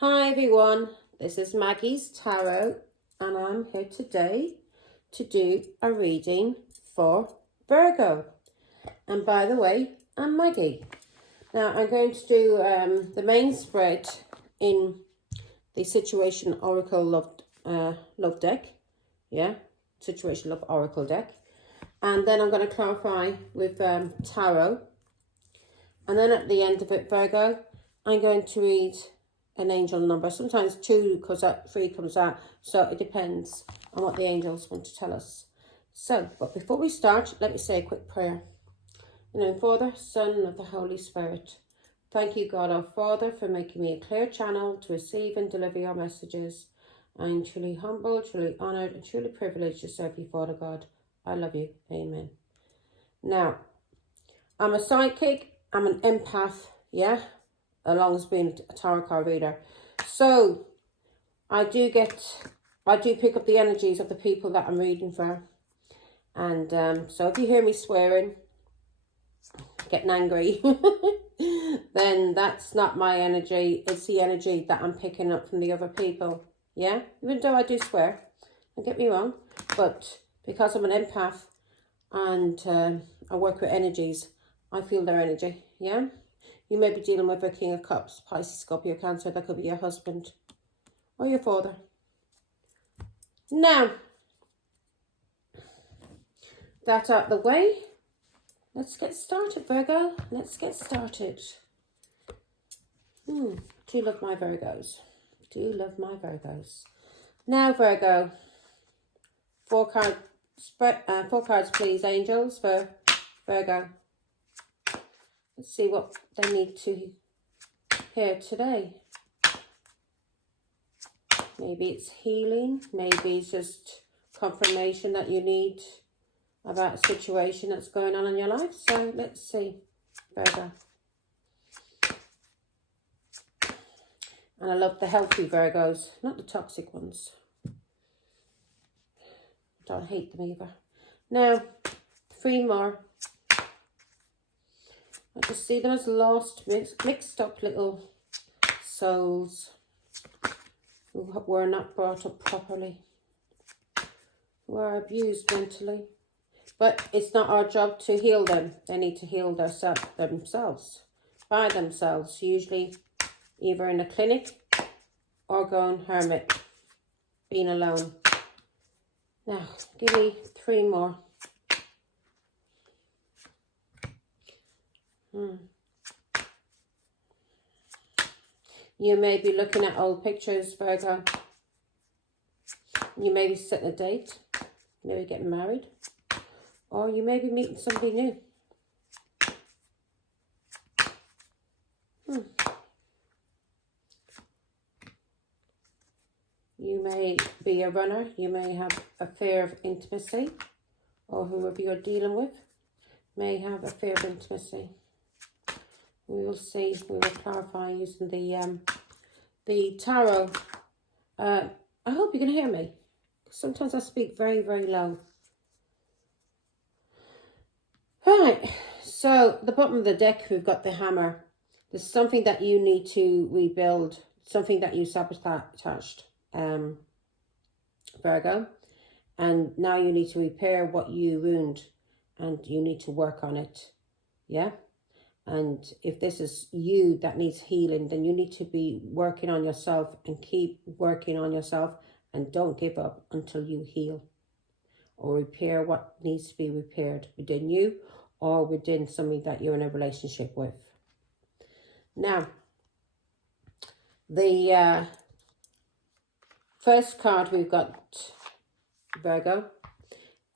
Hi everyone, this is Maggie's Tarot and I'm here today to do a reading for Virgo. And by the way, I'm Maggie. Now I'm going to do the main spread in the Situation Oracle Love deck. Yeah, Situation Love Oracle deck. And then I'm going to clarify with Tarot. And then at the end of it, Virgo, I'm going to read an angel number. Sometimes 2 comes out, 3 comes out. So it depends on what the angels want to tell us. So, but before we start, let me say a quick prayer. In the name of the Father, Son, and of the Holy Spirit. Thank you, God our Father, for making me a clear channel to receive and deliver your messages. I'm truly humbled, truly honoured, and truly privileged to serve you, Father God. I love you. Amen. Now, I'm a psychic. I'm an empath, yeah, along as being a tarot card reader. So I do pick up the energies of the people that I'm reading for. And so if you hear me swearing, getting angry, then that's not my energy. It's the energy that I'm picking up from the other people, yeah? Even though I do swear, don't get me wrong, but because I'm an empath and I work with energies, I feel their energy, yeah? You may be dealing with a King of Cups, Pisces, Scorpio, Cancer. That could be your husband or your father. Now, that out the way, let's get started, Virgo. Let's get started. Do love my Virgos. Do love my Virgos. Now, Virgo, 4 cards, please, angels, for Virgo. Let's see what they need to hear today. Maybe it's healing. Maybe it's just confirmation that you need about a situation that's going on in your life. So let's see, Virgo. And I love the healthy Virgos, not the toxic ones. Don't hate them either. Now, 3 more. I just see them as lost, mixed up little souls who were not brought up properly, who are abused mentally. But it's not our job to heal them. They need to heal themselves, by themselves, usually either in a clinic or going hermit, being alone. Now, give me 3 more. You may be looking at old pictures, Virgo. You may be setting a date. You may be getting married. Or you may be meeting somebody new. You may be a runner. You may have a fear of intimacy. Or whoever you're dealing with may have a fear of intimacy. We will see. We will clarify using the tarot. I hope you can hear me. Sometimes I speak very, very low. Right. So the bottom of the deck, we've got the hammer. There's something that you need to rebuild. Something that you sabotaged, Virgo. And now you need to repair what you ruined. And you need to work on it. Yeah. And if this is you that needs healing, then you need to be working on yourself and keep working on yourself and don't give up until you heal or repair what needs to be repaired within you or within somebody that you're in a relationship with. Now, the first card we've got, Virgo,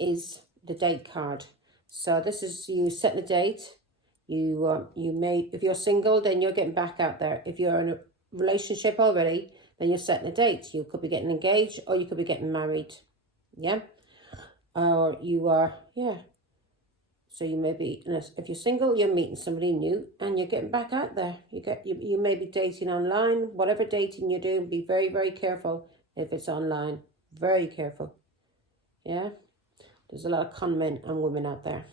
is the date card. So this is you setting a date. You may, if you're single, then you're getting back out there. If you're in a relationship already, then you're setting a date. You could be getting engaged or you could be getting married. Yeah. Or you are, yeah. So you may be, if you're single, you're meeting somebody new and you're getting back out there. You may be dating online. Whatever dating you're doing, be very, very careful if it's online. Very careful. Yeah. There's a lot of con men and women out there.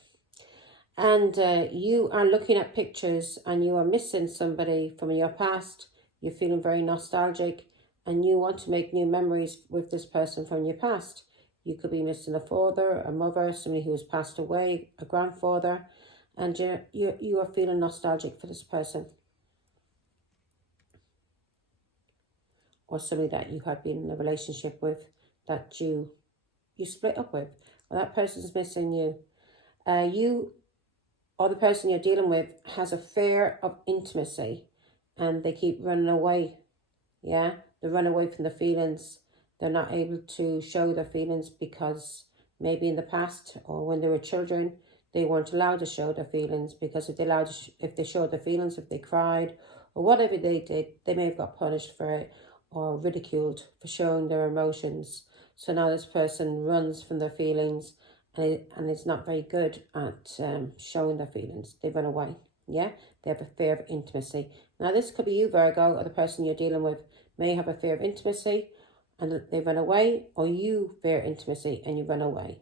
And you are looking at pictures and you are missing somebody from your past. You're feeling very nostalgic and you want to make new memories with this person from your past. You could be missing a father, a mother, somebody who has passed away, a grandfather, and you are feeling nostalgic for this person. Or somebody that you had been in a relationship with that you split up with. Well, that person's missing you. You or the person you're dealing with has a fear of intimacy and they keep running away. Yeah, they run away from the feelings. They're not able to show their feelings because maybe in the past or when they were children, they weren't allowed to show their feelings, because if they showed their feelings, if they cried or whatever they did, they may have got punished for it or ridiculed for showing their emotions. So now this person runs from their feelings and it's not very good at showing their feelings. They run away. Yeah, they have a fear of intimacy. Now this could be you, Virgo, or the person you're dealing with may have a fear of intimacy and they run away, or you fear intimacy and you run away.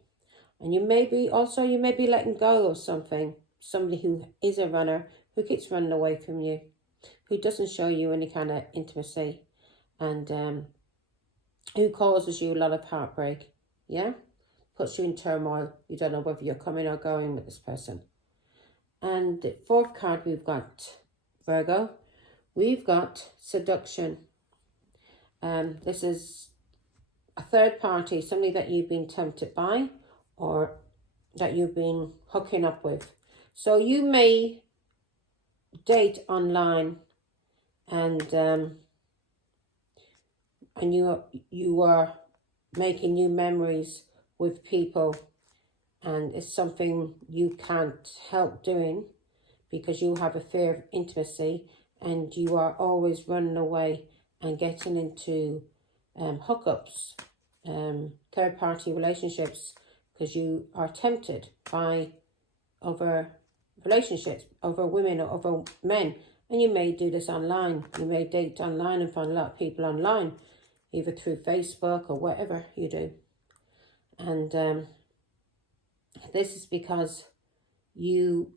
And you may be letting go of somebody who is a runner, who keeps running away from you, who doesn't show you any kind of intimacy, and who causes you a lot of heartbreak. Yeah, puts you in turmoil. You don't know whether you're coming or going with this person. And the fourth card we've got, Virgo, we've got seduction. This is a third party, somebody that you've been tempted by or that you've been hooking up with. So you may date online and you are making new memories with people, and it's something you can't help doing because you have a fear of intimacy and you are always running away and getting into hookups, third-party relationships, because you are tempted by other relationships, other women or other men. And you may do this online. You may date online and find a lot of people online, either through Facebook or whatever you do. And this is because you're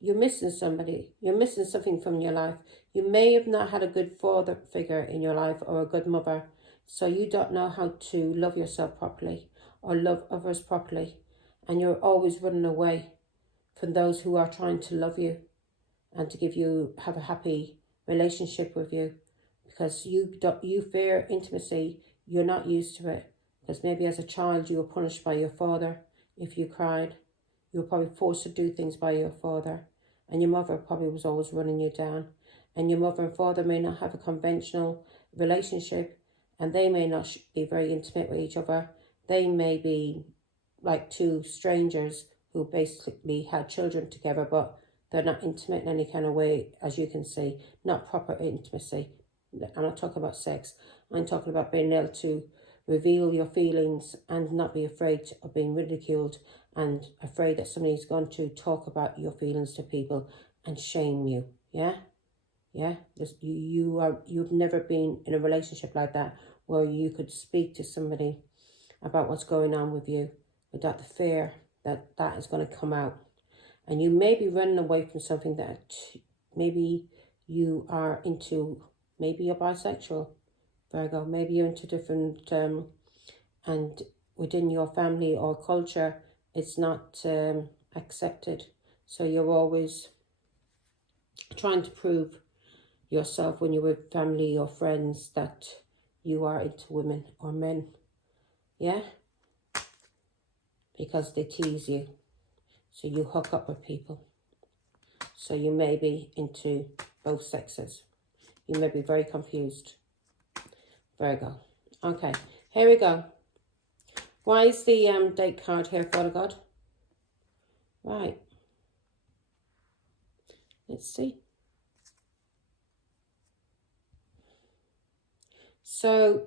missing somebody. You're missing something from your life. You may have not had a good father figure in your life or a good mother. So you don't know how to love yourself properly or love others properly. And you're always running away from those who are trying to love you and to have a happy relationship with you, because you fear intimacy. You're not used to it, because maybe as a child you were punished by your father if you cried. You were probably forced to do things by your father, and your mother probably was always running you down. And your mother and father may not have a conventional relationship, and they may not be very intimate with each other. They may be like two strangers who basically had children together, but they're not intimate in any kind of way, as you can see. Not proper intimacy. I'm not talking about sex. I'm talking about being able to reveal your feelings and not be afraid of being ridiculed and afraid that somebody's going to talk about your feelings to people and shame you. Yeah? Yeah? You've never been in a relationship like that where you could speak to somebody about what's going on with you without the fear that is going to come out. And you may be running away from something that maybe you are into. Maybe you're bisexual, Virgo. Maybe you're into different, and within your family or culture, it's not accepted. So you're always trying to prove yourself when you're with family or friends that you are into women or men. Yeah? Because they tease you. So you hook up with people. So you may be into both sexes. You may be very confused, Virgo. Okay, here we go. Why is the date card here, Father God? Right. Let's see. So,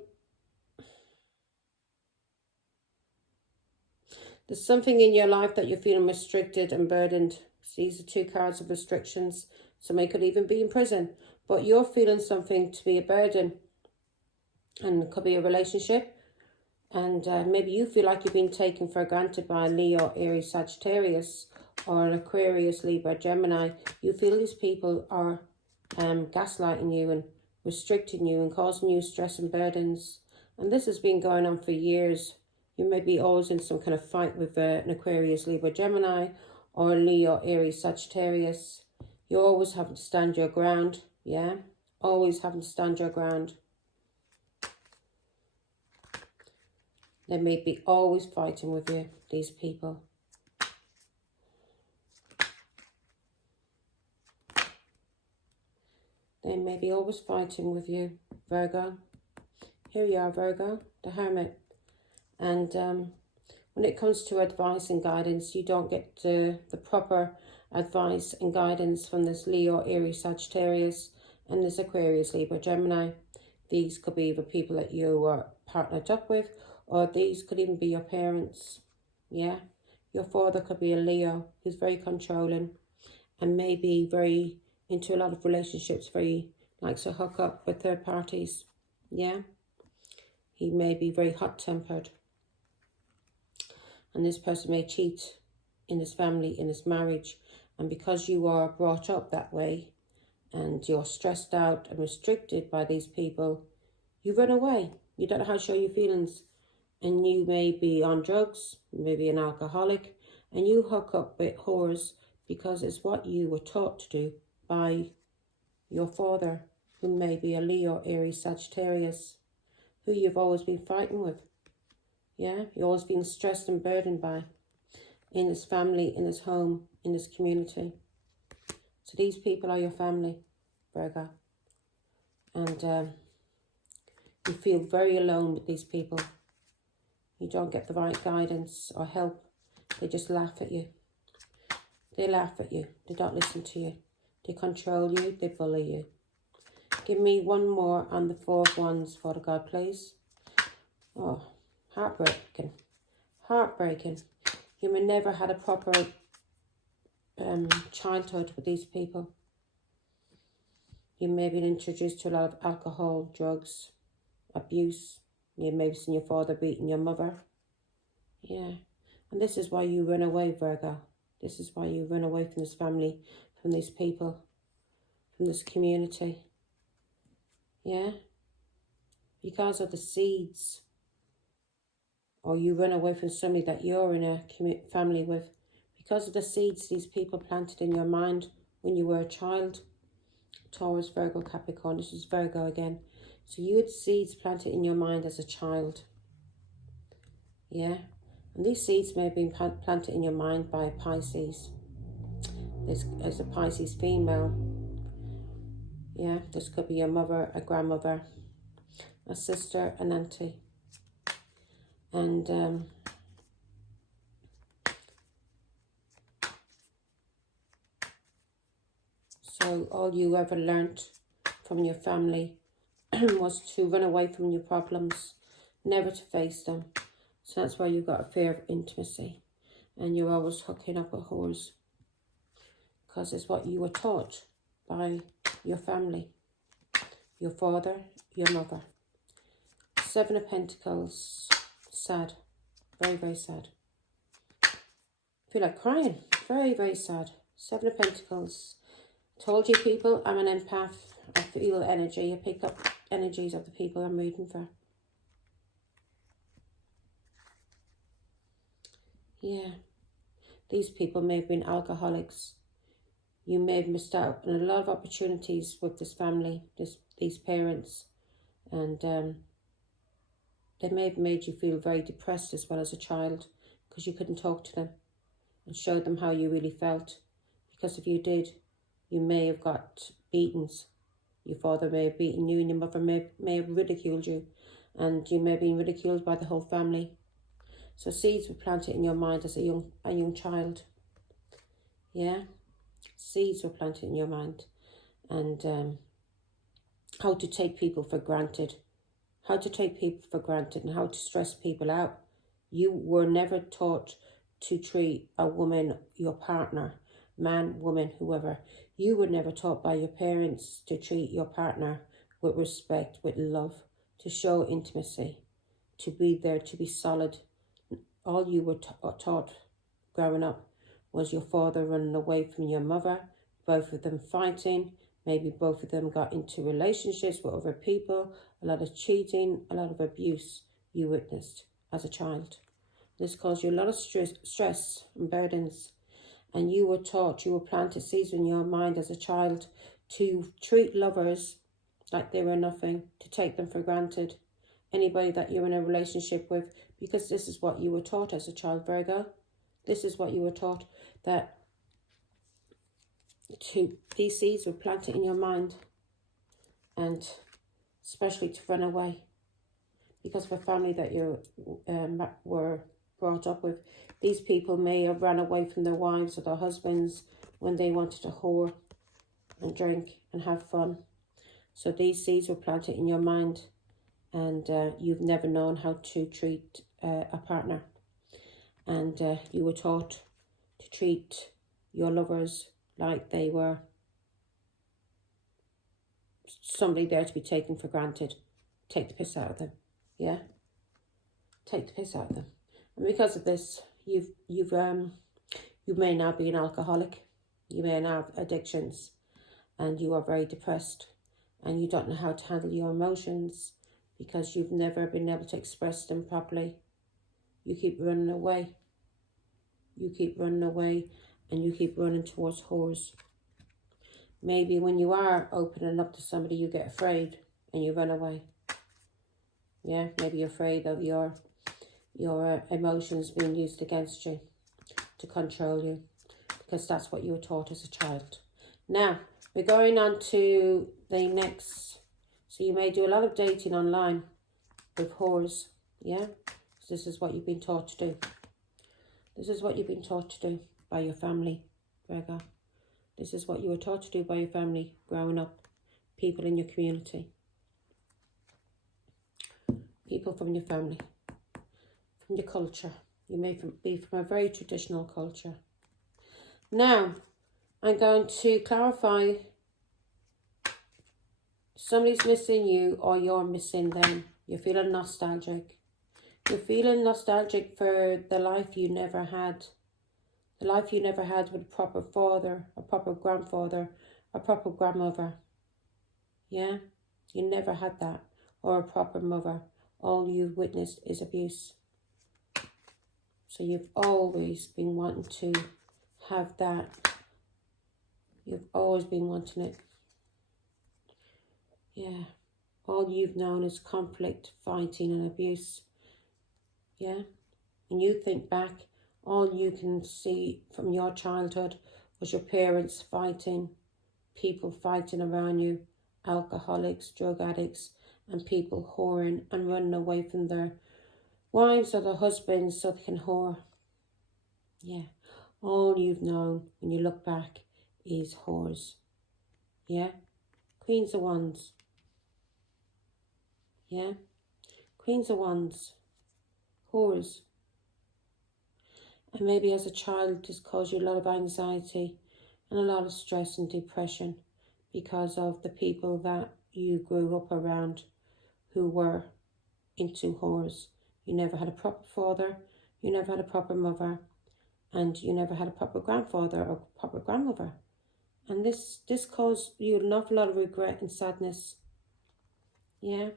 there's something in your life that you're feeling restricted and burdened. These are two cards of restrictions. Somebody could even be in prison. But you're feeling something to be a burden. And it could be a relationship. And maybe you feel like you've been taken for granted by Leo, Aries, Sagittarius, or an Aquarius, Libra, Gemini. You feel these people are gaslighting you and restricting you and causing you stress and burdens. And this has been going on for years. You may be always in some kind of fight with an Aquarius, Libra, Gemini, or a Leo, Aries, Sagittarius. You're always having to stand your ground, yeah? Always having to stand your ground. They may be always fighting with you, these people. They may be always fighting with you, Virgo. Here you are, Virgo, the Hermit. And when it comes to advice and guidance, you don't get the proper advice and guidance from this Leo, Aries, Sagittarius, and this Aquarius, Libra, Gemini. These could be the people that you are partnered up with, or these could even be your parents, yeah? Your father could be a Leo who's very controlling and maybe very into a lot of relationships, very likes to hook up with third parties, yeah? He may be very hot-tempered. And this person may cheat in his family, in his marriage. And because you are brought up that way and you're stressed out and restricted by these people, you run away. You don't know how to show your feelings. And you may be on drugs, maybe an alcoholic, and you hook up with whores because it's what you were taught to do by your father, who may be a Leo, Aries, Sagittarius, who you've always been fighting with. Yeah, you're always being stressed and burdened by in his family, in his home, in his community. So these people are your family, Virgo. And you feel very alone with these people. You don't get the right guidance or help. They just laugh at you. They laugh at you. They don't listen to you. They control you. They bully you. Give me one more on the Four of Wands, Father God, please. Oh, heartbreaking. Heartbreaking. You may never had a proper childhood with these people. You may have been introduced to a lot of alcohol, drugs, abuse. You may have seen your father beating your mother. Yeah. And this is why you run away, Virgo. This is why you run away from this family, from these people, from this community. Yeah. Because of the seeds. Or you run away from somebody that you're in a family with. Because of the seeds these people planted in your mind when you were a child. Taurus, Virgo, Capricorn. This is Virgo again. So you had seeds planted in your mind as a child. Yeah. And these seeds may have been planted in your mind by a Pisces. There's a Pisces female. Yeah. This could be your mother, a grandmother, a sister, an auntie. And so all you ever learnt from your family was to run away from your problems, never to face them. So that's why you've got a fear of intimacy. And you're always hooking up with whores. Because it's what you were taught by your family. Your father, your mother. Seven of Pentacles. Sad. Very, very sad. I feel like crying. Very, very sad. Seven of Pentacles. Told you people, I'm an empath. I feel energy. I pick up energies of the people I'm reading for. Yeah. These people may have been alcoholics. You may have missed out on a lot of opportunities with this family, these parents. And they may have made you feel very depressed as well as a child because you couldn't talk to them and show them how you really felt. Because if you did, you may have got beatings. Your father may have beaten you and your mother may have ridiculed you. And you may have been ridiculed by the whole family. So seeds were planted in your mind as a young child. Yeah? Seeds were planted in your mind. And how to take people for granted. How to take people for granted and how to stress people out. You were never taught to treat a woman, your partner, man, woman, whoever. You were never taught by your parents to treat your partner with respect, with love, to show intimacy, to be there, to be solid. All you were taught growing up was your father running away from your mother, both of them fighting, Maybe both of them got into relationships with other people, a lot of cheating, a lot of abuse you witnessed as a child. This caused you a lot of stress and burdens. And you were taught, you were planted seeds in your mind as a child to treat lovers like they were nothing, to take them for granted. Anybody that you're in a relationship with, because this is what you were taught as a child, Virgo. This is what you were taught, that these seeds were planted in your mind, and especially to run away because of a family that you were brought up with. These people may have run away from their wives or their husbands when they wanted to whore and drink and have fun. So these seeds were planted in your mind, and you've never known how to treat a partner. And you were taught to treat your lovers like they were somebody there to be taken for granted. Take the piss out of them. Yeah? Take the piss out of them. And because of this, you may now be an alcoholic. You may now have addictions, and you are very depressed, and you don't know how to handle your emotions because you've never been able to express them properly. You keep running away. You keep running away, and you keep running towards whores. Maybe when you are opening up to somebody, you get afraid and you run away. Yeah, maybe you're afraid of your emotions being used against you to control you, because that's what you were taught as a child. Now, we're going on to the next. So you may do a lot of dating online with whores, yeah? So this is what you've been taught to do. This is what you've been taught to do by your family, Virgo. This is what you were taught to do by your family growing up. People in your community. People from your family. From your culture. You may be from a very traditional culture. Now, I'm going to clarify. Somebody's missing you or you're missing them. You're feeling nostalgic. You're feeling nostalgic for the life you never had. The life you never had with a proper father, a proper grandfather, a proper grandmother. Yeah? You never had that. Or a proper mother. All you've witnessed is abuse. So you've always been wanting to have that. You've always been wanting it. Yeah. All you've known is conflict, fighting and abuse. Yeah? And you think back, all you can see from your childhood was your parents fighting, people fighting around you, alcoholics, drug addicts, and people whoring and running away from their wives or their husbands so they can whore. Yeah. All you've known when you look back is whores. Yeah? Queens of Wands. Yeah? Queens of Wands. Whores. And maybe as a child this caused you a lot of anxiety and a lot of stress and depression because of the people that you grew up around who were into whores. You never had a proper father, you never had a proper mother, and you never had a proper grandfather or proper grandmother. And this caused you an awful lot of regret and sadness. Yeah?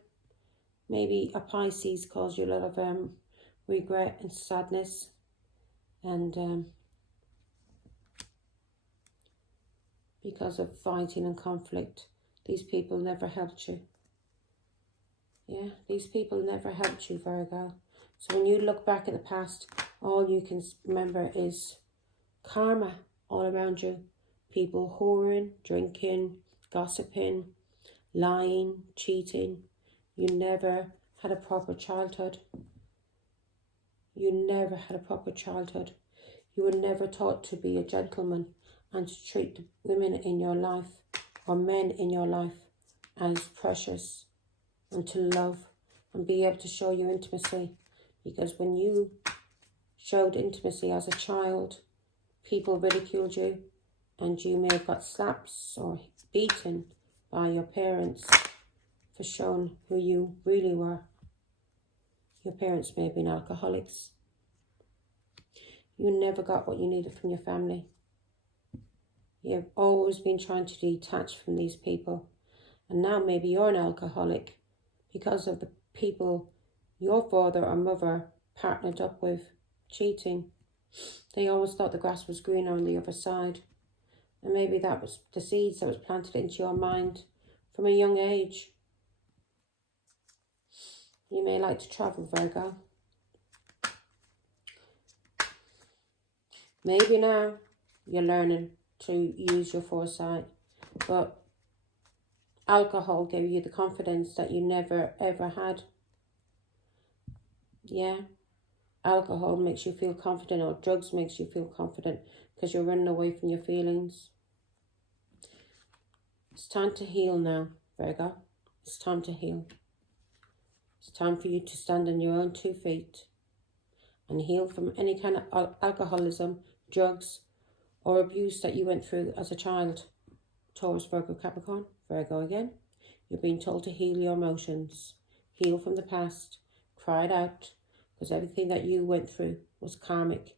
Maybe a Pisces caused you a lot of regret and sadness. And because of fighting and conflict, these people never helped you. Yeah, these people never helped you, Virgo. So when you look back at the past, all you can remember is karma all around you. People whoring, drinking, gossiping, lying, cheating. You never had a proper childhood. You never had a proper childhood. You were never taught to be a gentleman and to treat the women in your life or men in your life as precious and to love and be able to show your intimacy. Because when you showed intimacy as a child, people ridiculed you and you may have got slaps or beaten by your parents for showing who you really were. Your parents may have been You've always been trying to detach from these people. And now maybe you're an alcoholic because of the people your father or mother partnered up with, cheating. They always thought the grass was greener on the other side. And maybe that was the seeds that was planted into your mind from a young age. You may like to travel, Virgo. Maybe now you're learning to use your foresight, but alcohol gave you the confidence that you never ever had. Yeah, alcohol makes you feel confident, or drugs makes you feel confident because you're running away from your feelings. It's time to heal now, Virgo. It's time to heal. It's time for you to stand on your own 2 feet and heal from any kind of alcoholism, drugs, or abuse that you went through as a child. Taurus, Virgo, Capricorn, Virgo again. You're being told to heal your emotions. Heal from the past. Cry it out. Because everything that you went through was karmic.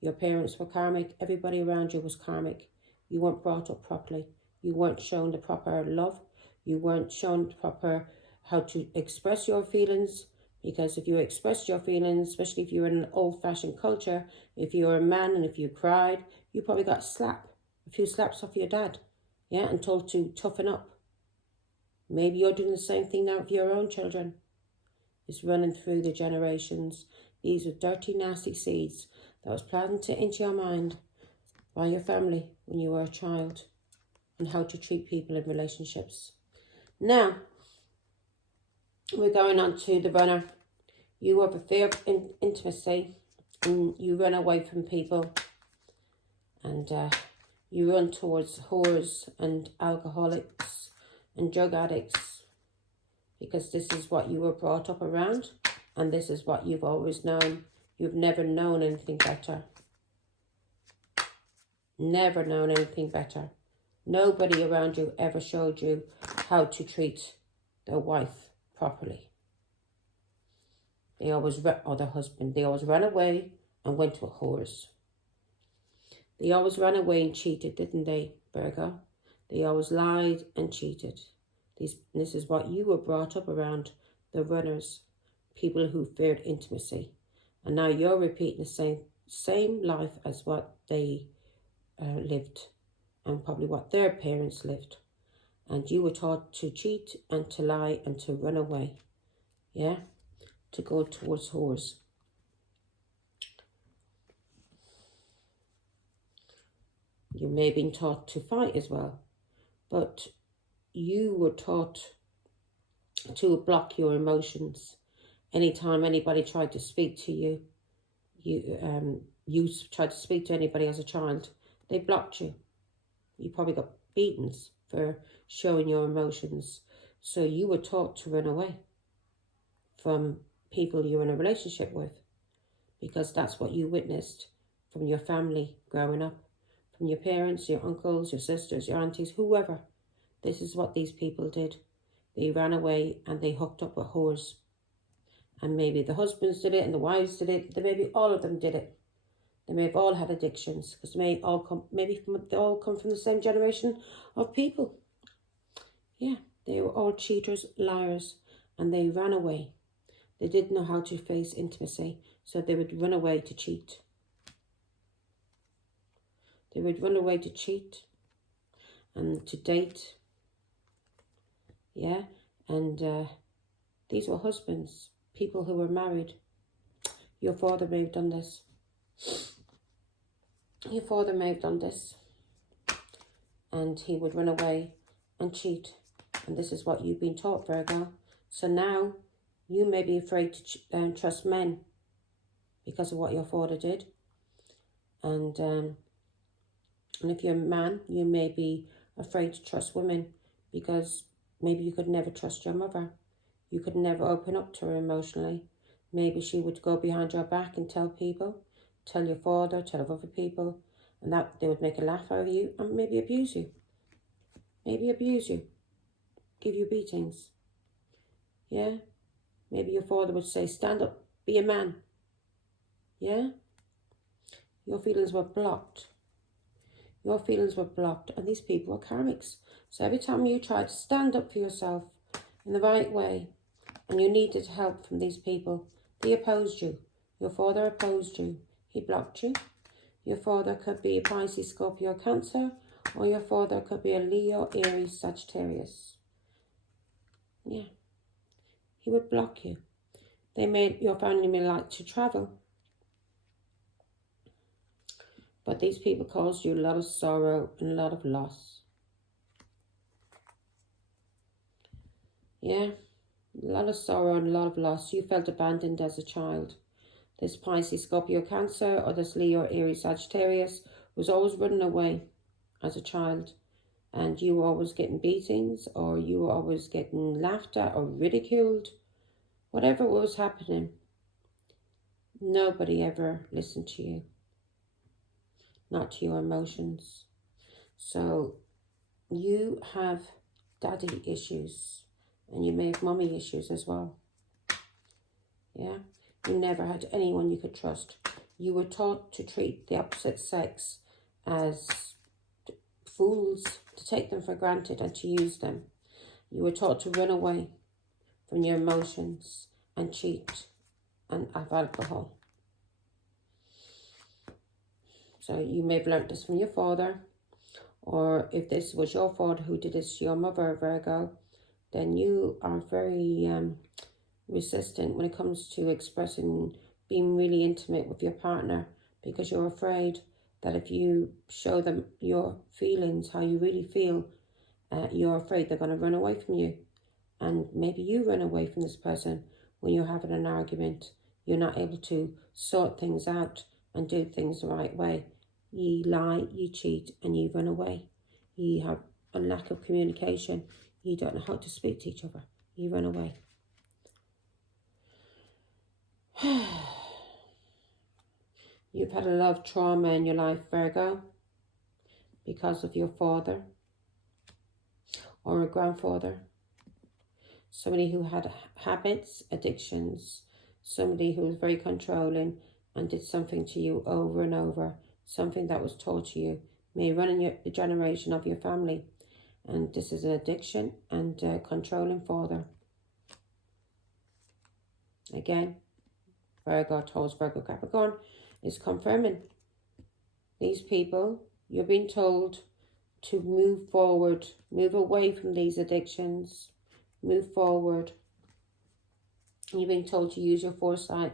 Your parents were karmic. Everybody around you was karmic. You weren't brought up properly. You weren't shown the proper love. You weren't shown the proper how to express your feelings. Because if you expressed your feelings, especially if you were in an old-fashioned culture, if you were a man and if you cried, you probably got slapped. A few slaps off your dad. Yeah, and told to toughen up. Maybe you're doing the same thing now with your own children. It's running through the generations. These are dirty, nasty seeds that was planted into your mind by your family when you were a child, and how to treat people in relationships. Now, we're going on to the runner. You have a fear of intimacy, and you run away from people, and you run towards whores and alcoholics and drug addicts, because this is what you were brought up around, and this is what you've always known. You've never known anything better. Never known anything better. Nobody around you ever showed you how to treat their wife properly. They always, or their husband, they always ran away and went to whores. They always ran away and cheated, didn't they, Virgo? They always lied and cheated. This is what you were brought up around, the runners, people who feared intimacy. And now you're repeating the same life as what they lived, and probably what their parents lived. And you were taught to cheat and to lie and to run away. Yeah? To go towards whores. You may have been taught to fight as well, but you were taught to block your emotions. Anytime anybody tried to speak to you, you tried to speak to anybody as a child, they blocked you. You probably got beatings for showing your emotions. So you were taught to run away from people you're in a relationship with, because that's what you witnessed from your family growing up, from your parents, your uncles, your sisters, your aunties, whoever. This is what these people did. They ran away and they hooked up with whores. And maybe the husbands did it and the wives did it. Maybe all of them did it. They may have all had addictions, because they all come from the same generation of people. Yeah, they were all cheaters, liars, and they ran away. They didn't know how to face intimacy, so they would run away to cheat. They would run away to cheat and to date. Yeah, and these were husbands, people who were married. Your father may have done this. Your father may have done this. And he would run away and cheat. And this is what you've been taught, Virgo. So now you may be afraid to trust men because of what your father did. And if you're a man, you may be afraid to trust women because maybe you could never trust your mother. You could never open up to her emotionally. Maybe she would go behind your back and tell people, tell your father, tell other people, and that they would make a laugh out of you and maybe abuse you. Maybe abuse you. Give you beatings. Yeah? Maybe your father would say, stand up, be a man. Yeah? Your feelings were blocked. Your feelings were blocked, and these people were karmics. So every time you tried to stand up for yourself in the right way, and you needed help from these people, they opposed you. Your father opposed you. He blocked you. Your father could be a Pisces, Scorpio, Cancer, or your father could be a Leo, Aries, Sagittarius. Yeah. He would block you. Your family may like to travel, but these people caused you a lot of sorrow and a lot of loss. Yeah, a lot of sorrow and a lot of loss. You felt abandoned as a child. This Pisces, Scorpio, Cancer, or this Leo, Aries, Sagittarius was always running away as a child. And you were always getting beatings, or you were always getting laughed at or ridiculed. Whatever was happening, nobody ever listened to you. Not to your emotions. So you have daddy issues, and you may have mommy issues as well. Yeah, you never had anyone you could trust. You were taught to treat the opposite sex as fools, to take them for granted and to use them. You were taught to run away from your emotions and cheat and have alcohol. So you may have learnt this from your father, or if this was your father who did this to your mother, Virgo, then you are very resistant when it comes to expressing, being really intimate with your partner, because you're afraid that if you show them your feelings, how you really feel, you're afraid they're going to run away from you. And maybe you run away from this person when you're having an argument. You're not able to sort things out and do things the right way. You lie, you cheat, and you run away. You have a lack of communication. You don't know how to speak to each other. You run away. You've had a lot of trauma in your life, Virgo, because of your father or a grandfather. Somebody who had habits, addictions, somebody who was very controlling and did something to you over and over, something that was taught to you, may run in the generation of your family. And this is an addiction and controlling father. Again, Virgo, Taurus, Virgo, Capricorn is confirming these people. You're being told to move forward, move away from these addictions, move forward. You're being told to use your foresight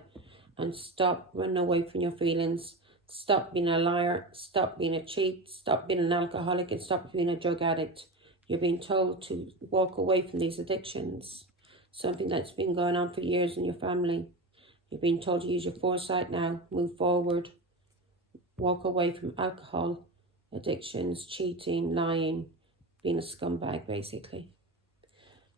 and stop running away from your feelings. Stop being a liar, stop being a cheat, stop being an alcoholic, and stop being a drug addict. You're being told to walk away from these addictions, something that's been going on for years in your family. You're being told to use your foresight now, move forward, walk away from alcohol, addictions, cheating, lying, being a scumbag, basically.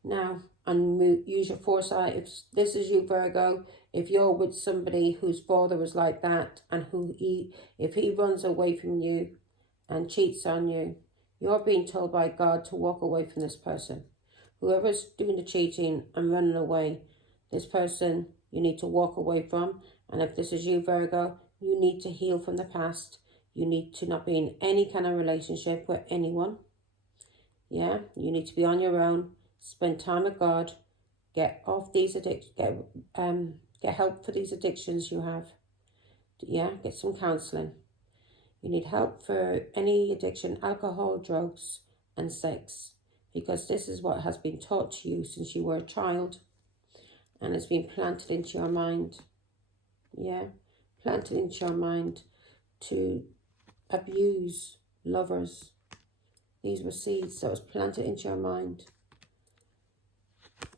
Now, and use your foresight. If this is you, Virgo, if you're with somebody whose father was like that, and if he runs away from you and cheats on you, you're being told by God to walk away from this person. Whoever's doing the cheating and running away, this person you need to walk away from. And if this is you, Virgo, you need to heal from the past. You need to not be in any kind of relationship with anyone. Yeah, you need to be on your own. Spend time with God. Get off these addictions. Get help for these addictions you have. Yeah, get some counselling. You need help for any addiction, alcohol, drugs, and sex, because this is what has been taught to you since you were a child, and it's been planted into your mind. Yeah, planted into your mind to abuse lovers. These were seeds that was planted into your mind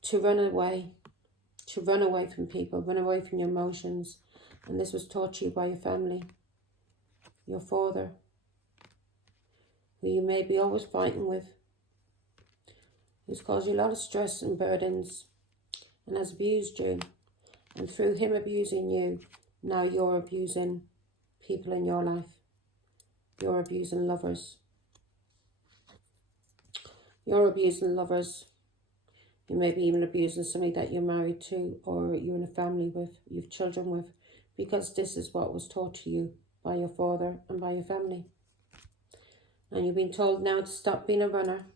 to run away from people, run away from your emotions. And this was taught to you by your family, your father, who you may be always fighting with, who's caused you a lot of stress and burdens and has abused you. And through him abusing you, now you're abusing people in your life. You're abusing lovers. You're abusing lovers. You may be even abusing somebody that you're married to, or you're in a family with, you have children with, because this is what was taught to you by your father and by your family. And you've been told now to stop being a runner.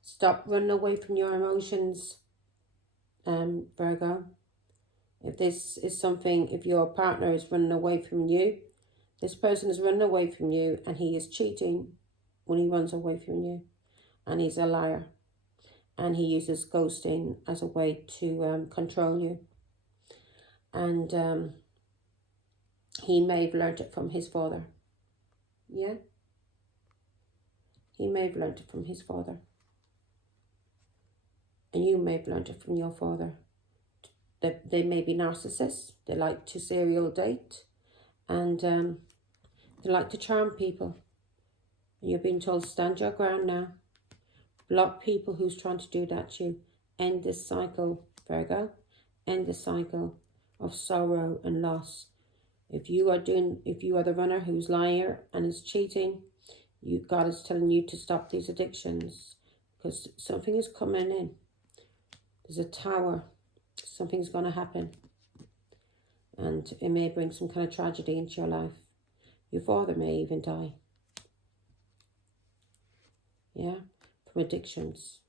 Stop running away from your emotions, Virgo. If this is something, if your partner is running away from you, this person is running away from you and he is cheating when he runs away from you. And he's a liar. And he uses ghosting as a way to control you. And he may have learnt it from his father. Yeah? He may have learnt it from his father. And you may have learnt it from your father. They may be narcissists. They like to serial date. And they like to charm people. And you're being told, stand your ground now. Block people who's trying to do that to you. End this cycle, Virgo. End the cycle of sorrow and loss. If you are the runner who's liar and is cheating, God is telling you to stop these addictions. Because something is coming in. There's a tower. Something's going to happen. And it may bring some kind of tragedy into your life. Your father may even die. Yeah? From addictions.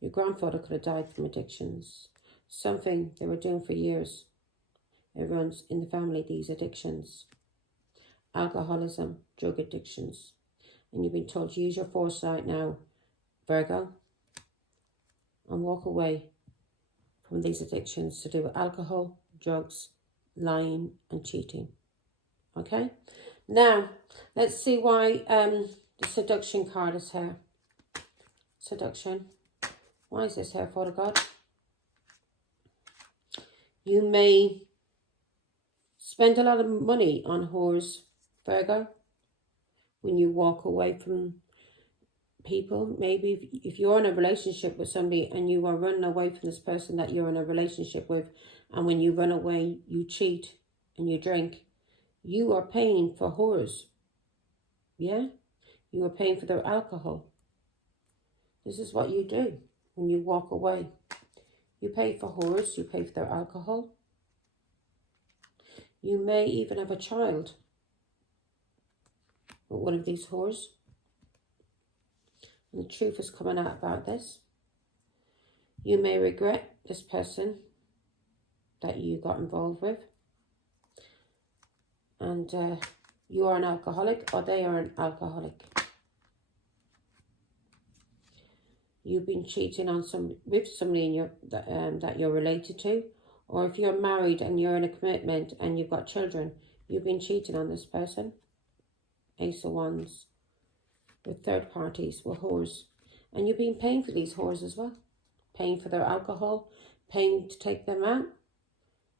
Your grandfather could have died from addictions. Something they were doing for years. It runs in the family, these addictions. Alcoholism, drug addictions. And you've been told to use your foresight now, Virgo, and walk away from these addictions to do with alcohol, drugs, lying and cheating. Okay? Now, let's see why the seduction card is here. Seduction. Why is this here, Father God? You may spend a lot of money on whores, Virgo, when you walk away from people. Maybe if you're in a relationship with somebody and you are running away from this person that you're in a relationship with, and when you run away, you cheat and you drink, you are paying for whores. Yeah? You are paying for their alcohol. This is what you do when you walk away. You pay for whores, you pay for their alcohol. You may even have a child with one of these whores. And the truth is coming out about this. You may regret this person that you got involved with. And you are an alcoholic or they are an alcoholic. You've been cheating on with somebody that you're related to. Or if you're married and you're in a commitment and you've got children, you've been cheating on this person. Ace of Wands. With third parties, with whores. And you've been paying for these whores as well. Paying for their alcohol, paying to take them out,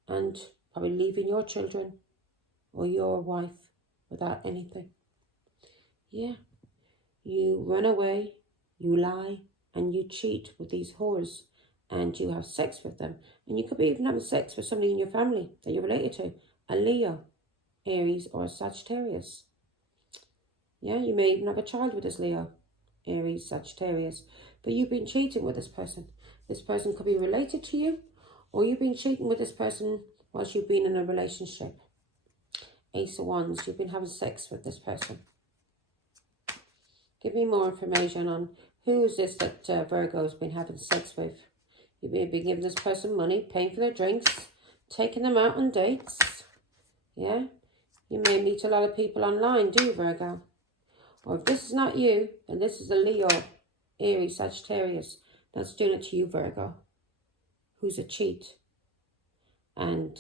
and probably leaving your children or your wife without anything. Yeah. You run away, you lie, and you cheat with these whores, and you have sex with them. And you could be even having sex with somebody in your family that you're related to. A Leo, Aries, or a Sagittarius. Yeah, you may even have a child with this Leo, Aries, Sagittarius. But you've been cheating with this person. This person could be related to you, or you've been cheating with this person whilst you've been in a relationship. Ace of Wands, you've been having sex with this person. Give me more information on who is this that Virgo's been having sex with. You've been giving this person money, paying for their drinks, taking them out on dates. Yeah? You may meet a lot of people online, do you, Virgo? Or if this is not you, then this is a Leo, Aries, Sagittarius that's doing it to you, Virgo, who's a cheat. And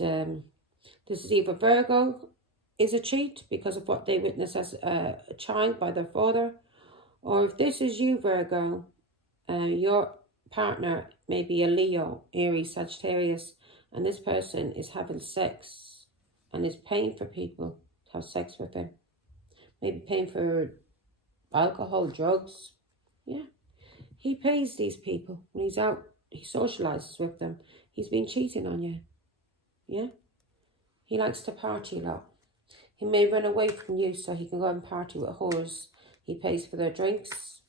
this is either Virgo is a cheat because of what they witnessed as a child by their father, or if this is you, Virgo, your partner may be a Leo, Aries, Sagittarius, and this person is having sex and is paying for people to have sex with them. Maybe paying for alcohol, drugs. Yeah. He pays these people when he's out. He socializes with them. He's been cheating on you. Yeah. He likes to party a lot. He may run away from you so he can go and party with whores. He pays for their drinks.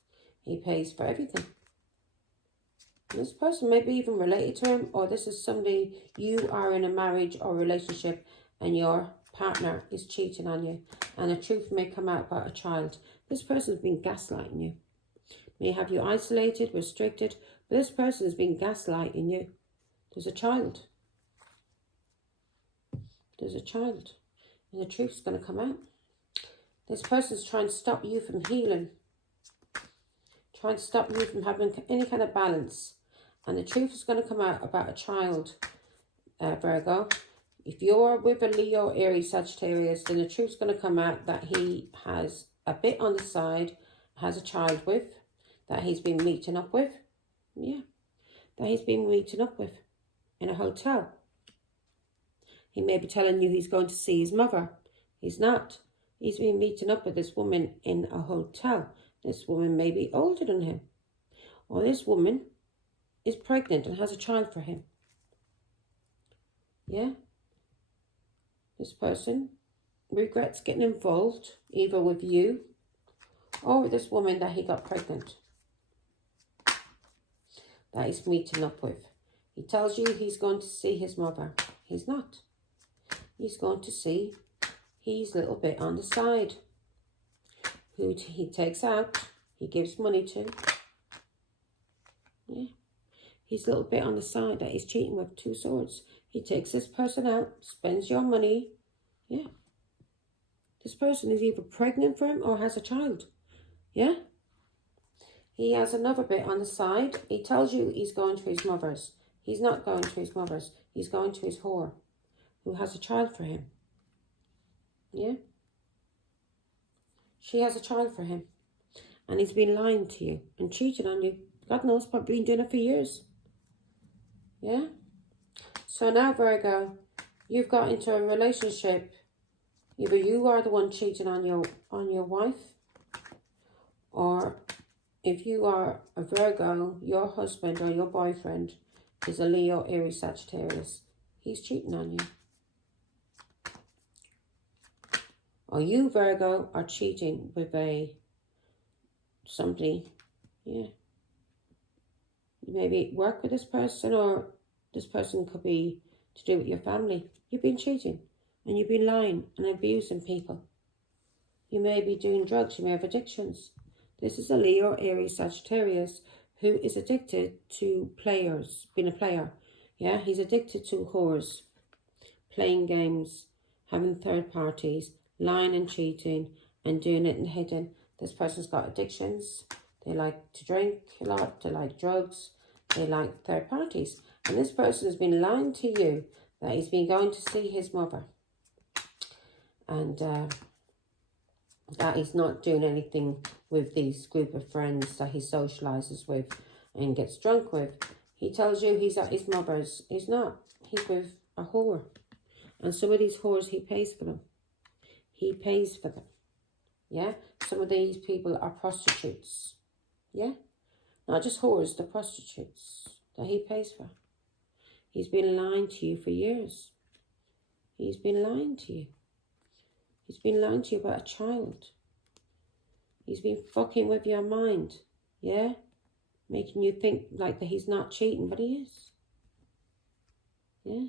He pays for everything. And this person may be even related to him, or this is somebody you are in a marriage or relationship and you're partner is cheating on you, and the truth may come out about a child. This person's been gaslighting you. May have you isolated, restricted, but this person has been gaslighting you. There's a child. There's a child. And the truth's going to come out. This person's trying to stop you from healing. Trying to stop you from having any kind of balance. And the truth is going to come out about a child, Virgo. If you're with a Leo, Aries, Sagittarius, then the truth's going to come out that he has a bit on the side, has a child with, that he's been meeting up with. Yeah, that he's been meeting up with in a hotel. He may be telling you he's going to see his mother. He's not. He's been meeting up with this woman in a hotel. This woman may be older than him. Or this woman is pregnant and has a child for him. Yeah. This person regrets getting involved either with you or with this woman that he got pregnant, that he's meeting up with. He tells you he's going to see his mother. He's not. He's going to see his little bit on the side, who he takes out, he gives money to. Yeah. His little bit on the side that he's cheating with, 2 swords. He takes this person out, spends your money. Yeah. This person is either pregnant for him or has a child. Yeah. He has another bit on the side. He tells you he's going to his mother's. He's not going to his mother's. He's going to his whore, who has a child for him. Yeah. She has a child for him. And he's been lying to you and cheating on you. God knows, probably been doing it for years. Yeah. So now, Virgo, you've got into a relationship. Either you are the one cheating on your wife, or if you are a Virgo, your husband or your boyfriend is a Leo, Aries, Sagittarius. He's cheating on you. Or you, Virgo, are cheating with somebody. Yeah. You maybe work with this person, or this person could be to do with your family. You've been cheating and you've been lying and abusing people. You may be doing drugs. You may have addictions. This is a Leo, Aries, Sagittarius who is addicted to players, being a player. Yeah, he's addicted to whores, playing games, having third parties, lying and cheating and doing it in hidden. This person's got addictions. They like to drink a lot. They like drugs. They like third parties. And this person has been lying to you that he's been going to see his mother. And that he's not doing anything with these group of friends that he socializes with and gets drunk with. He tells you he's at his mother's. He's not. He's with a whore. And some of these whores, he pays for them. He pays for them. Yeah? Some of these people are prostitutes. Yeah? Not just whores, the prostitutes that he pays for. He's been lying to you for years. He's been lying to you. He's been lying to you about a child. He's been fucking with your mind. Yeah? Making you think like that he's not cheating, but he is. Yeah?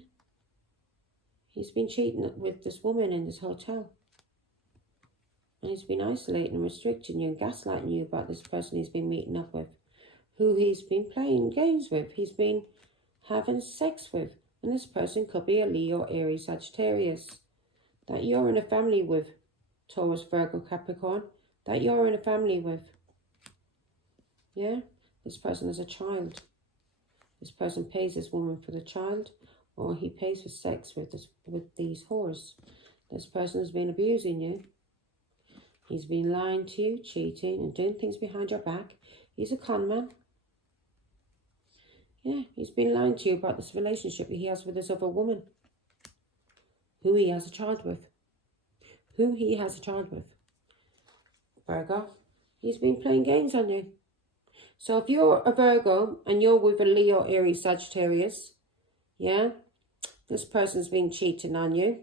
He's been cheating with this woman in this hotel. And he's been isolating and restricting you and gaslighting you about this person he's been meeting up with, who he's been playing games with. He's been having sex with. And this person could be a Leo, Aries, Sagittarius that you're in a family with, Taurus, Virgo, Capricorn, that you're in a family with. Yeah? This person is a child. This person pays this woman for the child, or he pays for sex with these whores. This person has been abusing you. He's been lying to you, cheating, and doing things behind your back. He's a con man. Yeah, he's been lying to you about this relationship he has with this other woman, who he has a child with. Virgo, he's been playing games on you. So if you're a Virgo and you're with a Leo, Aries, Sagittarius, yeah, this person's been cheating on you.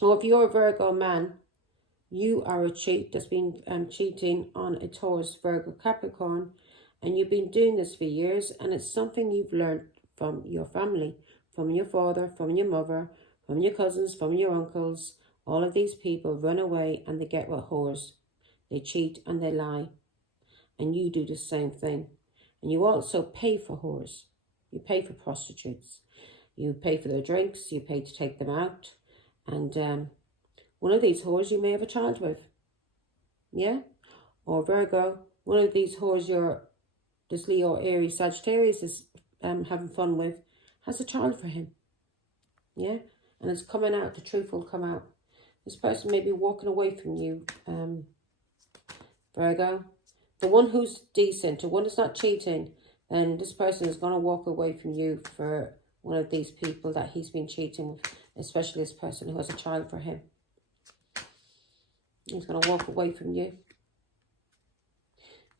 Or if you're a Virgo man, you are a cheat that's been cheating on a Taurus, Virgo, Capricorn, and you've been doing this for years, and it's something you've learned from your family, from your father, from your mother, from your cousins, from your uncles. All of these people run away and they get with whores. They cheat and they lie. And you do the same thing. And you also pay for whores. You pay for prostitutes. You pay for their drinks. You pay to take them out. And one of these whores you may have a child with. Yeah? Or Virgo, one of these whores this Leo, Aries, Sagittarius is having fun with, has a child for him. Yeah? And it's coming out, the truth will come out. This person may be walking away from you, Virgo. The one who's decent, the one that's not cheating, then this person is going to walk away from you for one of these people that he's been cheating with, especially this person who has a child for him. He's going to walk away from you.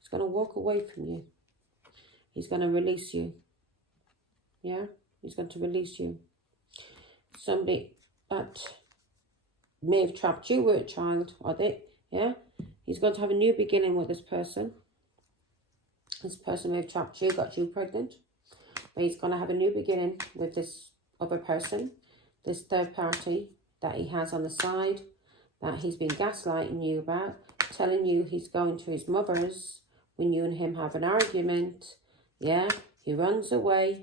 He's going to walk away from you. He's going to release you. Yeah? He's going to release you. Somebody that may have trapped you with a child, or yeah? He's going to have a new beginning with this person. This person may have trapped you, got you pregnant. But he's going to have a new beginning with this other person, this third party that he has on the side, that he's been gaslighting you about, telling you he's going to his mother's when you and him have an argument. Yeah, he runs away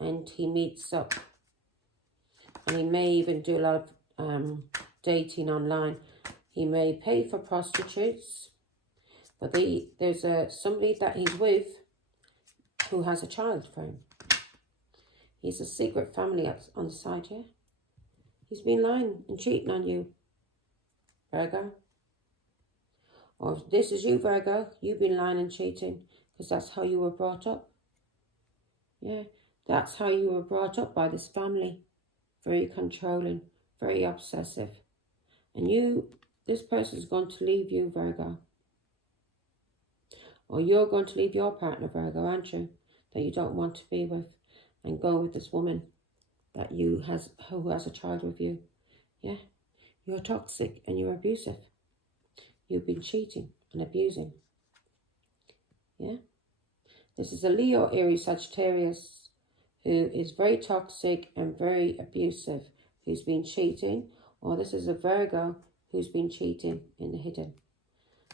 and he meets up. And he may even do a lot of dating online. He may pay for prostitutes. But there's somebody that he's with who has a child for him. He's a secret family on the side here. He's been lying and cheating on you, Virgo. Or if this is you, Virgo, you've been lying and cheating because that's how you were brought up. Yeah, that's how you were brought up by this family. Very controlling, very obsessive. And this person's going to leave you, Virgo. Or you're going to leave your partner, Virgo, aren't you? That you don't want to be with. And go with this woman that who has a child with you. Yeah. You're toxic and you're abusive. You've been cheating and abusing. Yeah. This is a Leo, Aries, Sagittarius who is very toxic and very abusive, who's been cheating. Or this is a Virgo who's been cheating in the hidden.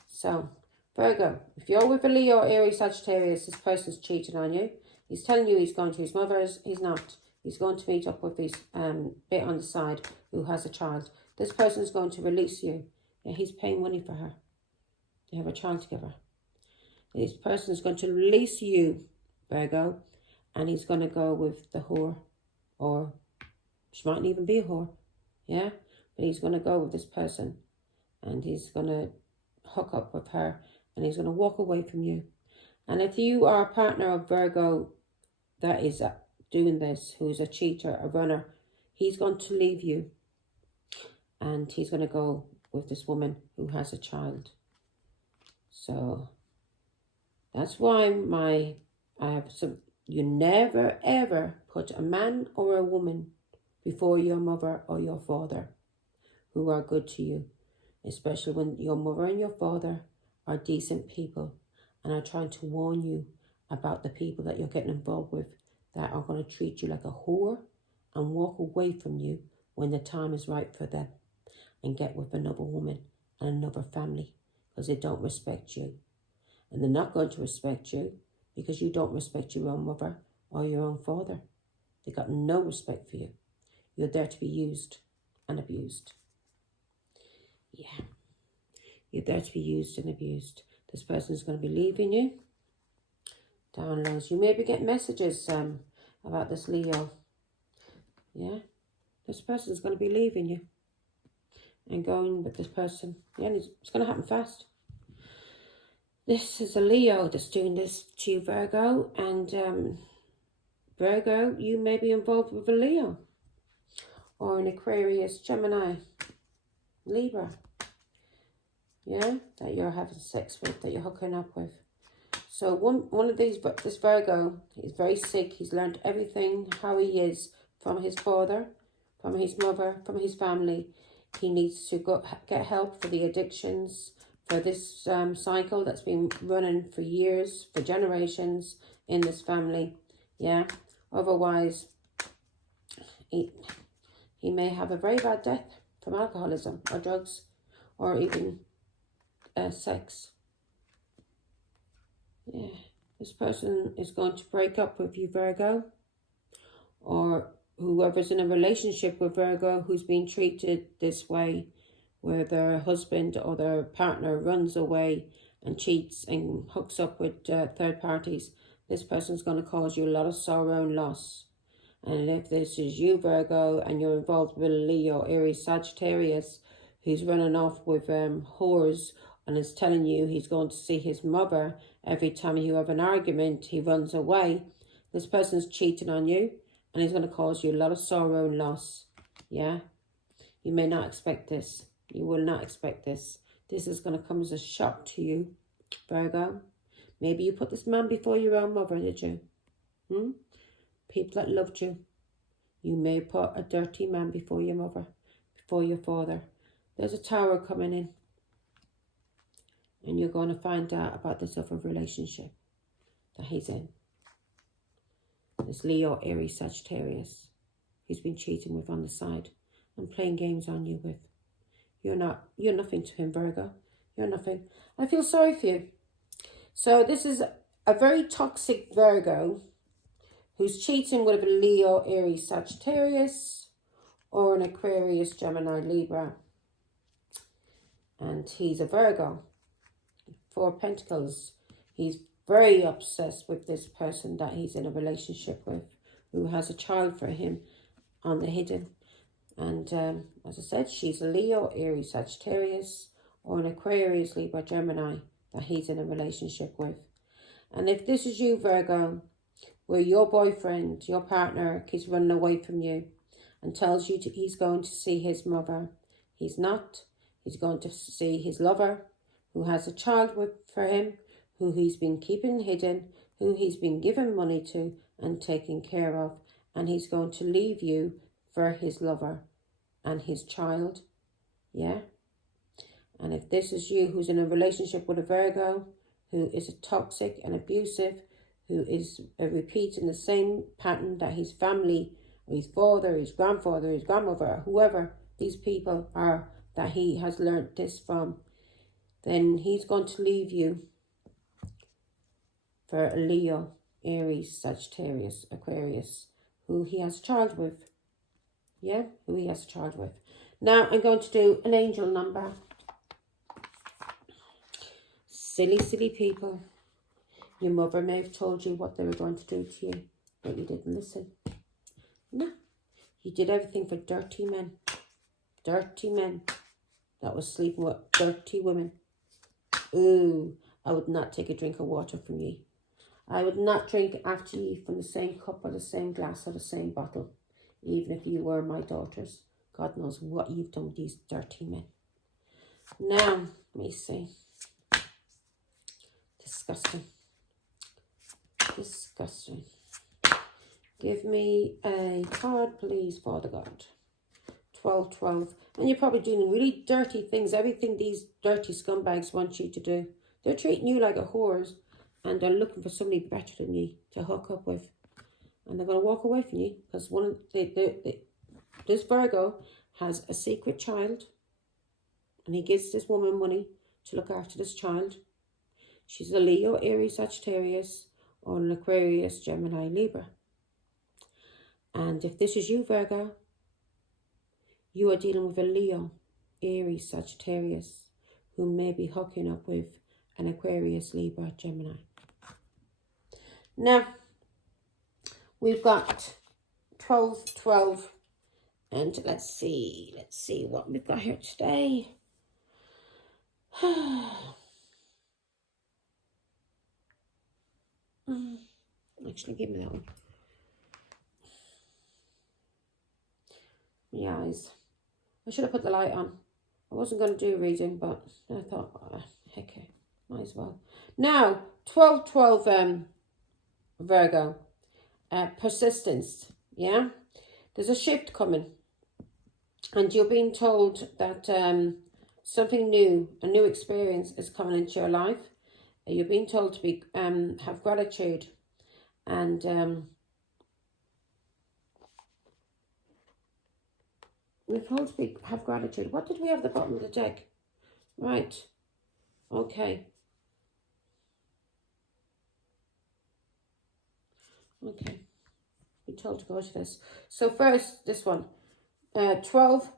So, Virgo, if you're with a Leo, Aries, Sagittarius, this person's cheating on you. He's telling you he's going to his mother's. He's not. He's going to meet up with his bit on the side who has a child. This person's going to release you. Yeah, he's paying money for her. They have a child together. This person is going to release you, Virgo, and he's going to go with the whore. Or she mightn't even be a whore. Yeah? But he's going to go with this person. And he's going to hook up with her. And he's going to walk away from you. And if you are a partner of Virgo that is doing this, who's a cheater, a runner, he's going to leave you. And he's going to go with this woman who has a child. So that's why you never ever put a man or a woman before your mother or your father who are good to you. Especially when your mother and your father are decent people and are trying to warn you about the people that you're getting involved with that are going to treat you like a whore and walk away from you when the time is right for them and get with another woman and another family because they don't respect you. And they're not going to respect you because you don't respect your own mother or your own father. They got no respect for you. You're there to be used and abused. Yeah. You're there to be used and abused. This person is going to be leaving you. Downloads. You may be getting messages about this Leo. Yeah. This person is going to be leaving you. And going with this person. Yeah, and it's going to happen fast. This is a Leo that's doing this to you, Virgo. And Virgo, you may be involved with a Leo. Or an Aquarius, Gemini, Libra. Yeah, that you're having sex with, that you're hooking up with. So one of these, this Virgo is very sick. He's learned everything, how he is, from his father, from his mother, from his family. He needs to get help for the addictions, for this cycle that's been running for years, for generations in this family. Yeah, otherwise, He may have a very bad death from alcoholism or drugs or even sex. Yeah, this person is going to break up with you, Virgo, or whoever's in a relationship with Virgo who's being treated this way, where their husband or their partner runs away and cheats and hooks up with third parties. This person's going to cause you a lot of sorrow and loss. And if this is you, Virgo, and you're involved with Leo, Aries, Sagittarius, who's running off with whores and is telling you he's going to see his mother every time you have an argument, he runs away. This person's cheating on you, and he's going to cause you a lot of sorrow and loss. Yeah? You may not expect this. You will not expect this. This is going to come as a shock to you, Virgo. Maybe you put this man before your own mother, did you? People that loved you. You may put a dirty man before your mother, before your father. There's a tower coming in. And you're going to find out about this other relationship that he's in. This Leo, Aries, Sagittarius. He's been cheating with on the side and playing games on you with. You're nothing to him, Virgo. You're nothing. I feel sorry for you. So this is a very toxic Virgo who's cheating with a Leo, Aries, Sagittarius, or an Aquarius, Gemini, Libra. And he's a Virgo. 4 of Pentacles. He's very obsessed with this person that he's in a relationship with, who has a child for him on the hidden. And as I said, she's a Leo, Aries, Sagittarius, or an Aquarius, Libra, Gemini that he's in a relationship with. And if this is you, Virgo, where your boyfriend, your partner, keeps running away from you and tells you he's going to see his mother, he's not. He's going to see his lover, who has a child for him, who he's been keeping hidden, who he's been giving money to and taking care of, and he's going to leave you for his lover and his child. Yeah? And if this is you who's in a relationship with a Virgo, who is toxic and abusive, who is repeating the same pattern that his family, or his father, his grandfather, his grandmother, whoever these people are that he has learnt this from, then he's going to leave you for a Leo, Aries, Sagittarius, Aquarius, who he has a child with. Yeah, who he has a child with. Now I'm going to do an angel number. Silly, silly people. Your mother may have told you what they were going to do to you, but you didn't listen. No, you did everything for dirty men. Dirty men that was sleeping with dirty women. Ooh, I would not take a drink of water from you. I would not drink after you from the same cup or the same glass or the same bottle, even if you were my daughters. God knows what you've done with these dirty men. Now, let me see. Disgusting. Disgusting. Give me a card, please, Father God. 12, 12. And you're probably doing really dirty things. Everything these dirty scumbags want you to do. They're treating you like a whore. And they're looking for somebody better than you to hook up with. And they're going to walk away from you. Because this Virgo has a secret child. And he gives this woman money to look after this child. She's a Leo, Aries, Sagittarius, or an Aquarius, Gemini, Libra. And if this is you, Virgo, you are dealing with a Leo, Aries, Sagittarius, who may be hooking up with an Aquarius, Libra, Gemini. Now, we've got 12, 12, and let's see what we've got here today. Actually, give me that one. My eyes. I should have put the light on. I wasn't going to do a reading, but I thought, heck, might as well. Now, 12, 12, Virgo. Persistence, yeah? There's a shift coming. And you're being told that something new, a new experience is coming into your life. You're being told to be have gratitude and we're told to have gratitude. What did we have at the bottom of the deck? Right. Okay. Okay. We're told to go to this. So first, this one. 12.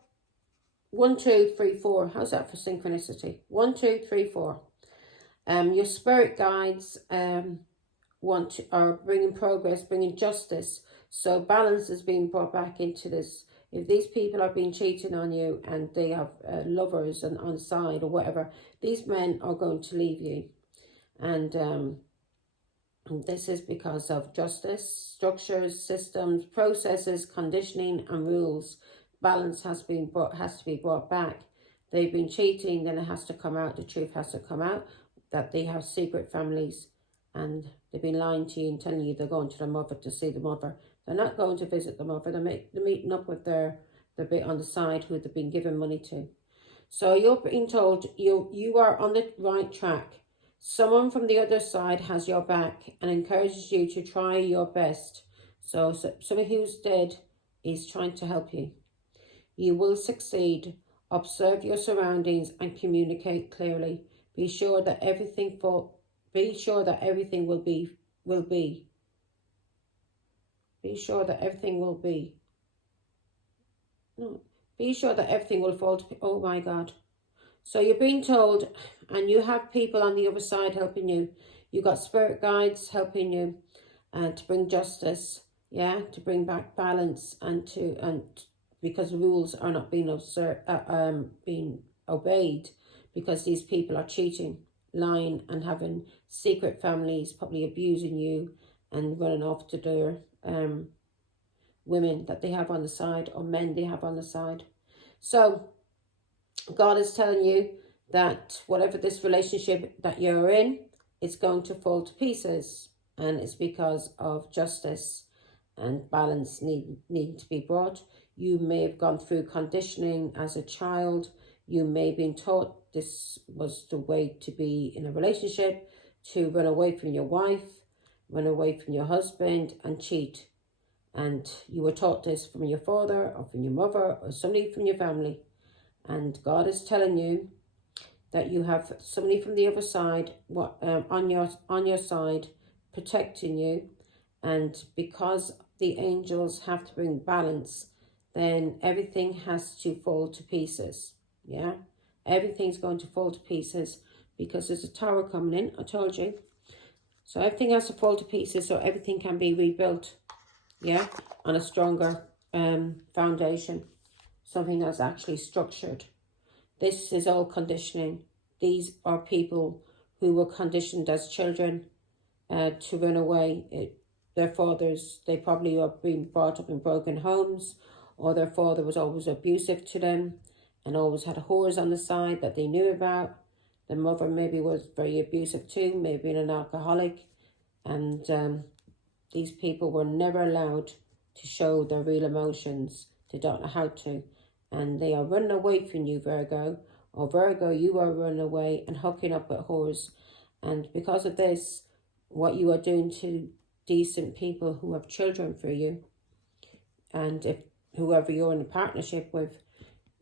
1, 2, 3, 4. How's that for synchronicity? 1, 2, 3, 4. Your spirit guides are bringing progress, bringing justice. So balance is being brought back into this. If these people have been cheating on you and they have lovers and on side or whatever, these men are going to leave you. And this is because of justice, structures, systems, processes, conditioning and rules. Balance has to be brought back. They've been cheating, then it has to come out. The truth has to come out that they have secret families and they've been lying to you and telling you they're going to the mother to see the mother. They're not going to visit the mother. They're meeting up with their bit on the side who they've been giving money to. So you're being told you are on the right track. Someone from the other side has your back and encourages you to try your best. So someone who's dead is trying to help you. You will succeed. Observe your surroundings and communicate clearly. Be sure that everything will be. Be sure that everything will be. No. Be sure that everything will fall to... Oh my God. So you're being told, and you have people on the other side helping you. You got spirit guides helping you to bring justice, yeah, to bring back balance and because rules are not being obeyed because these people are cheating, lying and having secret families, probably abusing you and running off to their women that they have on the side or men they have on the side. So God is telling you that whatever this relationship that you're in, it's going to fall to pieces, and it's because of justice and balance needing to be brought. You may have gone through conditioning as a child. You may have been taught this was the way to be in a relationship, to run away from your wife, run away from your husband and cheat. And you were taught this from your father or from your mother or somebody from your family. And God is telling you that you have somebody from the other side on your side protecting you. And because the angels have to bring balance, then everything has to fall to pieces. Yeah, everything's going to fall to pieces because there's a tower coming in, I told you. So everything has to fall to pieces so everything can be rebuilt, yeah, on a stronger foundation, something that's actually structured. This is all conditioning. These are people who were conditioned as children to run away. Their fathers, they probably are being brought up in broken homes, or their father was always abusive to them and always had whores on the side that they knew about. The mother maybe was very abusive too, maybe an alcoholic. And these people were never allowed to show their real emotions. They don't know how to. And they are running away from you, Virgo. Or Virgo, you are running away and hooking up with whores. And because of this, what you are doing to decent people who have children for you, and if whoever you're in a partnership with,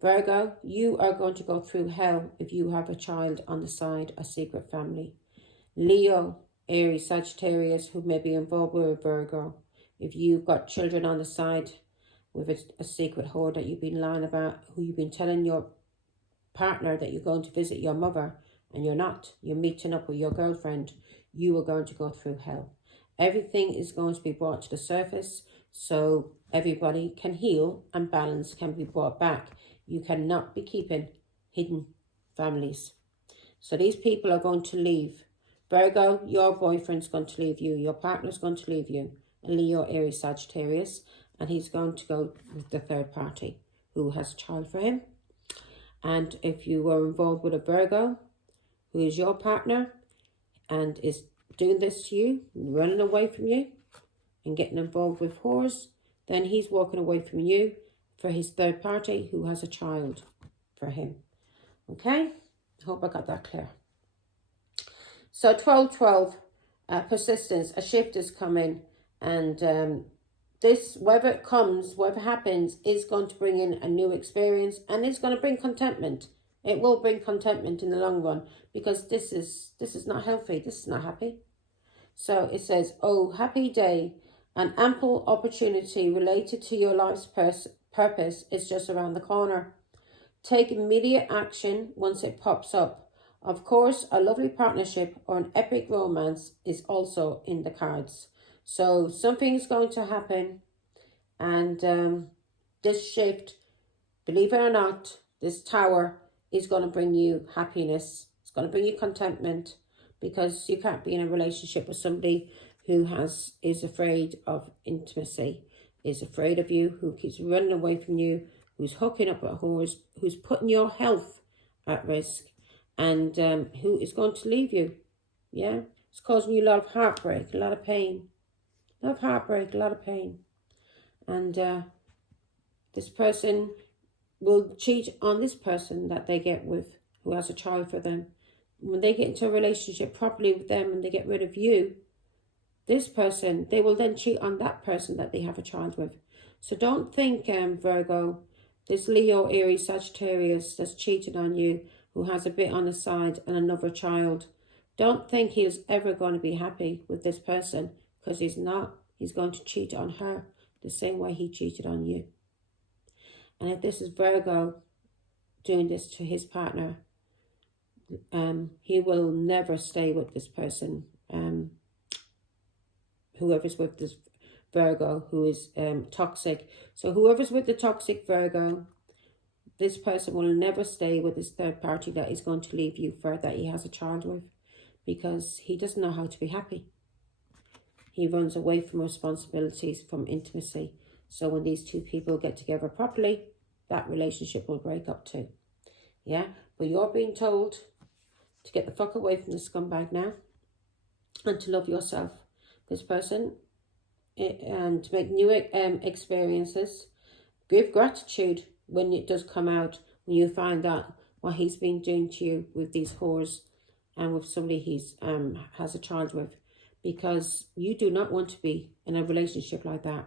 Virgo, you are going to go through hell if you have a child on the side, a secret family. Leo, Aries, Sagittarius, who may be involved with a Virgo, if you've got children on the side with a secret whore that you've been lying about, who you've been telling your partner that you're going to visit your mother and you're not, you're meeting up with your girlfriend, you are going to go through hell. Everything is going to be brought to the surface so everybody can heal and balance can be brought back. You cannot be keeping hidden families. So these people are going to leave. Virgo, your boyfriend's going to leave you. Your partner's going to leave you. Leo, Aries, Sagittarius. And he's going to go with the third party who has a child for him. And if you were involved with a Virgo, who is your partner and is doing this to you, running away from you and getting involved with whores, then he's walking away from you for his third party who has a child for him. Okay? I hope I got that clear. So 12-12, persistence, a shift is coming, and this, whether it comes, whatever happens, is going to bring in a new experience, and it's going to bring contentment. It will bring contentment in the long run, because this is not healthy. This is not happy. So it says, oh, happy day. An ample opportunity related to your life's purpose is just around the corner. Take immediate action once it pops up. Of course, a lovely partnership or an epic romance is also in the cards. So something's going to happen, and this shift, believe it or not, this tower is going to bring you happiness. It's going to bring you contentment, because you can't be in a relationship with somebody who is afraid of intimacy, is afraid of you, who keeps running away from you, who's hooking up with whores, who's putting your health at risk, and who is going to leave you. Yeah, it's causing you a lot of heartbreak, a lot of pain. A lot of heartbreak, a lot of pain. And this person will cheat on this person that they get with, who has a child for them. When they get into a relationship properly with them and they get rid of you, this person, they will then cheat on that person that they have a child with. So don't think, Virgo, this Leo, Aries, Sagittarius that's cheated on you, who has a bit on the side and another child, don't think he's ever going to be happy with this person, because he's not. He's going to cheat on her the same way he cheated on you. And if this is Virgo doing this to his partner, he will never stay with this person. Whoever's with this Virgo who is toxic. So whoever's with the toxic Virgo, this person will never stay with this third party that is going to leave you for, that he has a child with, because he doesn't know how to be happy. He runs away from responsibilities, from intimacy. So when these two people get together properly, that relationship will break up too. Yeah, but you're being told to get the fuck away from the scumbag now, and to love yourself, this person, and to make new experiences. Give gratitude when it does come out, when you find out what he's been doing to you with these whores and with somebody he's has a child with, because you do not want to be in a relationship like that.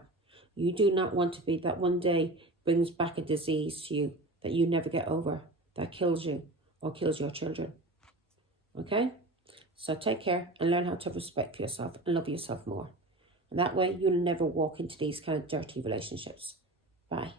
You do not want to be, that one day brings back a disease to you that you never get over, that kills you or kills your children. Okay? So take care and learn how to have respect for yourself and love yourself more. And that way you'll never walk into these kind of dirty relationships. Bye.